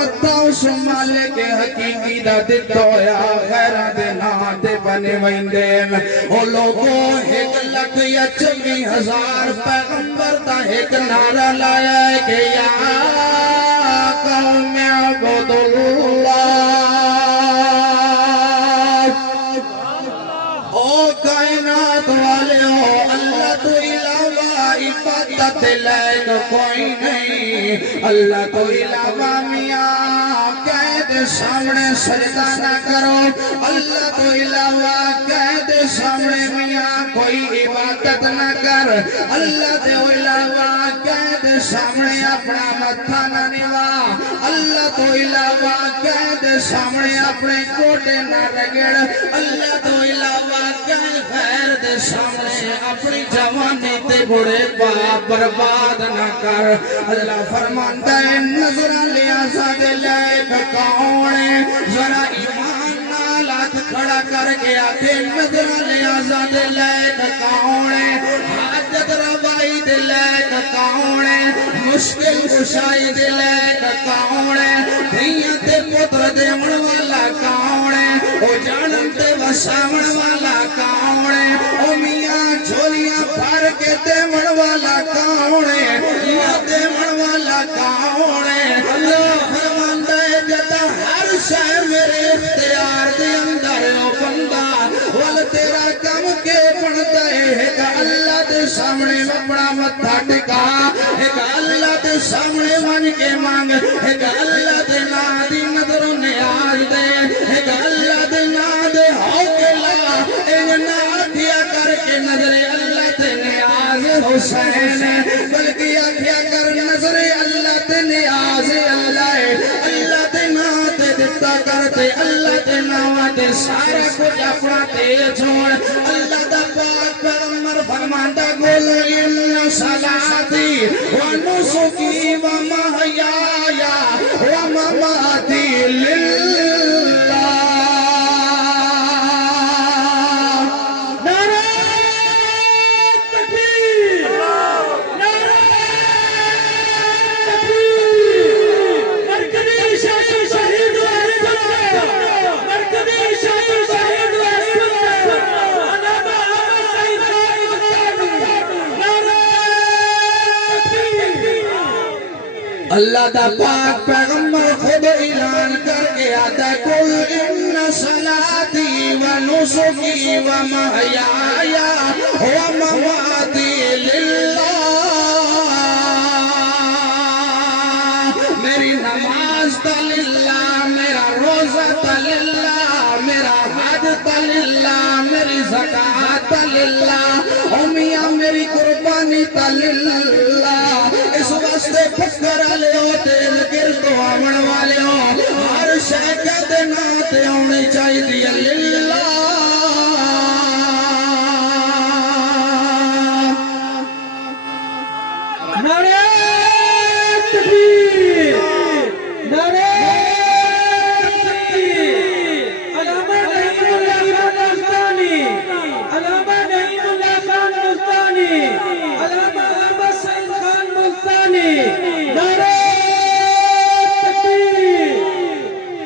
متھا اس مالک حقیقی دا دتا ہویا غیراں دے ناں تے بنے ویندے او لوگوں 1,24,000 پیغمبر دا ایک نعرہ لایا ہے کہ یا قوم اعبدوا اللہ او کائنات والے ہو اللہ تو علاوہ عبادت لائق کوئی نہیں اللہ تو علاوہ میاں قید سامنے سجدہ نہ کرو اللہ تو علاوہ قید سامنے میاں کوئی عبادت نہ کر اللہ تو علاوہ قید سامنے اپنا متھا نہ نوا اللہ تو علاوہ قید سامنے اپنے کوٹے نہ رگڑ اللہ تو علاوہ قید غیر دے سامنے اپنی جوانی تے بڑے باپ برباد نہ کر اللہ فرماندا ہے نظرہ لیاسا دے لائق کون ہے ذرا ایمان نال ہاتھ کھڑا کر کے آکھے نظرہ لیاسا دے لائق کون ہے حاجت روائی دے لائق کون ہے مشکل کشائی دے لائق کون ہے دھیاں تے پتر دیون والا کون ہے او جانم تے وساون والا کون ہے او میاں جھولیاں بھر کے دیون والا کون ہے یا دیون والا کون ہے اللہ فرماندا ہے جدا ہر شے میرے اختیار دے اندر او بندہ ول تیرا کم کے بندا ہے ایک اللہ دے سامنے اپنا متھا ٹکا ایک اللہ دے سامنے ون کے مانگ ایک اللہ دے نام دی نظر نیاز دے ایک اللہ دے نام دے ہو کے لا ایک نام دیا کر کے نظر اللہ تے نیاز حسین بلکہ آخیا کر نظر اللہ تے نیاز اللہ ہے اللہ تے نام تے دتا کرتے اللہ تے نام تے سارا کچھ اپنا تے چھوڑ اللہ دا پاک پیغمبر فرماندا قل ان صلاتی ونسکی ومحیایا ومماتی للہ نعرہ تکبیر نعرہ تکبیر مرکزی شاعر شہید والی مرکزی شاعر شہید والی اللہ دا پاک پیغمبر خود اعلان کر کے آتا ہے قل ان صلاتی ونسکی ومحیایا ومماتی للہ میری نماز تا للہ میرا روزہ تا للہ میرا حج تا للہ میری زکاة تا للہ او میاں میری قربانی تا للہ اس واسطے فکر والے ہو تیل گر تو آمن والے ہو ہر شے کہتے نہ تے آنی چاہیے للہ